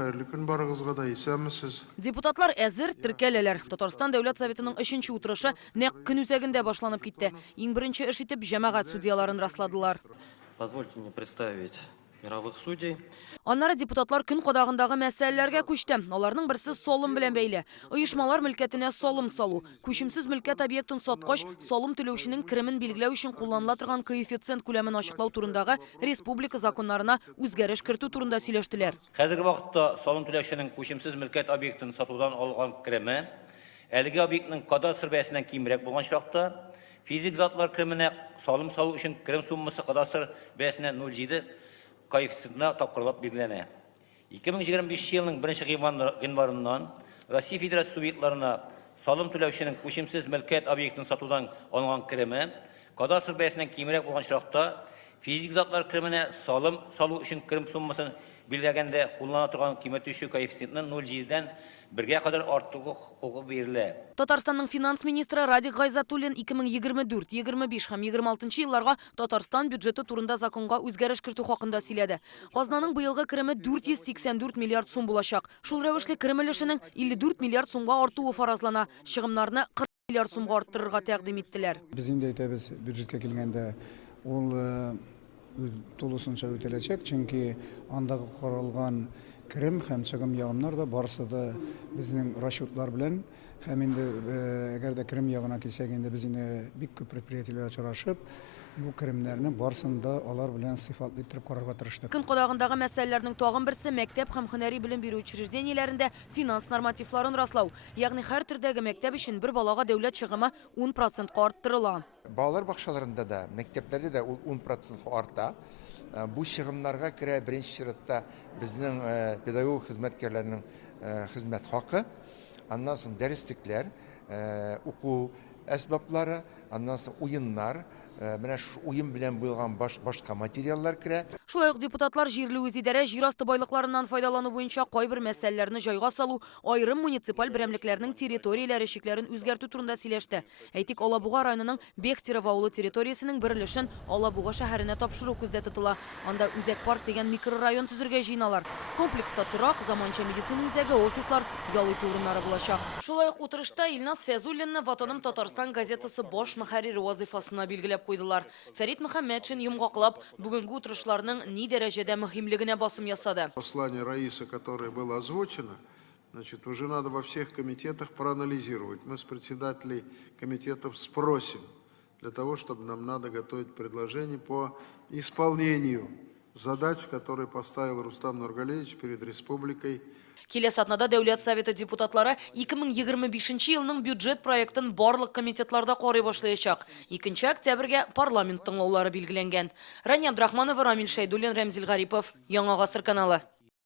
Хайырлы күн барыгызга да, исәнмесез? Депутатлар әзер тіркәлеләр. Татарстан Дәүләт Советының 3-нче утырышы нәкъ көн үзәгендә башланып китте. Иң беренче эш итеп җәмәгать судьяларын расладылар. Позвольте мне представить мировых судей. Аннары депутатлар көн кадагындагы мәсьәләләргә күчте. Аларның берсе солым белән бәйле. Оешмалар мөлкәтенә солым салу. Күчемсез мөлкәт объектын саткач, солым түләүченең киремен билгеләү өчен кулланыла торган коэффициент күләмен ачыклау турындагы республика законнарына үзгәреш кертү турында сөйләштеләр. Хәзерге вакытта салым түләүченең күчемсез мөлкәт объектын сатудан алган киреме, әлеге объектның кадастр бәясеннән кимрәк булган чакта, физик затлар киременә салым салу өчен кирем суммасы кадастр бәясеннән 0,7 коэффициентына тапкырлап билгеләнә. 2025 елның 1 январыннан Россия Федерация субъектларына салым түләүченең күчемсез мөлкәт объектын сатудан алган киреме, кадастр бәясеннән кимрәк булган чакта, физик затлар киременә салым салу өчен кирем суммасын билгеләгәндә куллана торган кыйммәтле коэффициентны 0,7-дән 1-гә кадәр артыру хукугы бирелә. Татарстанның финанс министры Радик Гайзатуллин 2024, 25 һәм 26 елларга Татарстан бюджеты турында законга үзгәреш кертү хакында сөйләде. Казнаның быелгы киреме 484 миллиард сум булачак. Шул рәвешле кирем өлешенең 54 миллиард сумга артуы фаразлана. Чыгымнарны 40 миллиард сумга арттырырга тәкъдим иттеләр. Без инде әйтәбез, бюджетка килгәндә ул тулысынча үтәләчәк, чөнки андагы каралган кирем һәм чыгым ягымнар да барысы да безнең расчетлар белән һәм инде әгәр дә кирем ягына килсәк, инде без инде бик күп предприятиеләр очрашып, бу киремнәрне барысын да алар белән сыйфатлы итеп карарга тырыштык. Көн кадагындагы мәсьәләләрнең тагын берсе мәктәп һәм һөнәри белем бирү учреждениеләрендә финанс нормативларын раслау. Ягъни һәр төрдәге мәктәп өчен бер балага дәүләт чыгымы 10%-ка арттырыла. Балалар бакчаларында да, мәктәпләрдә дә ул 10%-ка арта. Бу чыгымнарга керә беренче чиратта безнең педагог хезмәткәрләрнең хезмәт хакы, аннан соң дәреслекләр, уку әсбаплары, аннан соң уеннар, менә шу уен белән булган башка материаллар керә. Шулай ук депутатлар җирле үзидарә җир асты байлыкларыннан файдалану буенча кайбер мәсьәләләрне җайга салу, айрым муниципаль берәмлекләрнең территорияләре чикләрен үзгәртү турында сөйләште. Әйтик, Алабуга районының Бехтерев авылы территориясенең бер өлешен Алабуга шәһәренә тапшыру күздә тотыла. Анда Үзәк парк дигән микрорайон төзергә җыйналар. Комплекста торак, заманча медицина үзәге, офислар, ял итү урыннары булачак. Шулай ук утырышта Илназ Фәзуллинны Ватаным Татарстан газетасы баш мөхәррире вазифасына билгеләп куйдылар. Фәрит Мөхәммәтшин йомгаклап бүгенге утырышларның ни дәрәҗәдә мөһимлегенә басым ясады. Послание Раисы, которое было озвучено, значит, уже надо во всех комитетах проанализировать. Мы с председателей комитетов спросим, для того, чтобы нам надо готовить предложение по исполнению задач, которые поставил Рустам Нургалиевич перед республикой. Киләсе атнада Дәүләт Советы депутатлары 2025 елның бюджет проектын барлык комитетларда карый башлаячак. 2 октябрьгә парламент тыңлаулары билгеләнгән. Рания Абдрахманова, Рамил Шәйдуллин, Рәмзил Гарипов, Яңа гасыр каналы.